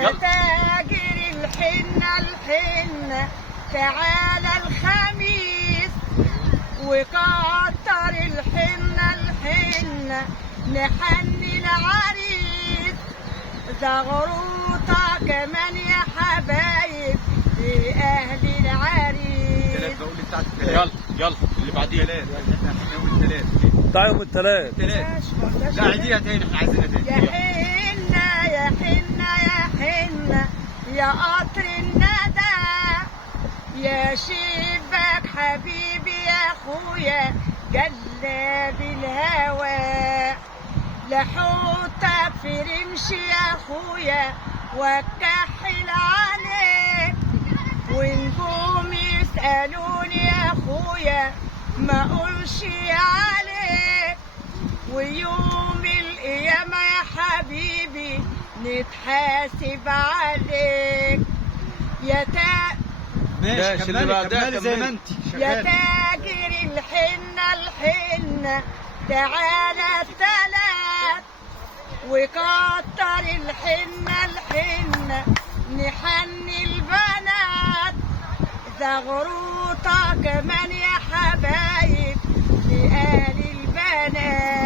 يا تاجر الحنة تعالى الخميس وكتر الحنة نحني العريس زغروطة كمان يا حبايب لأهل العريس. يلا اللي بعديه يوم الثلاث بتاع يوم الثلاث. لا عيديها تاني، احنا عايزينها تاني. يا حنة يا قطر الندى يا شباك حبيبي يا اخويا جلاب الهوى لحوتك في رمشي يا اخويا واتكحل عليك ونجوم يسألوني يا اخويا ما اقولش عليك ويوم القيامة يا حبيبي نتحاسب عليك يا ماشي كملي زي ما انت يا تاجر الحنة تعالى الثلاث وكتر الحنة نحني البنات زغروطة كمان يا حبايب لآل البنات.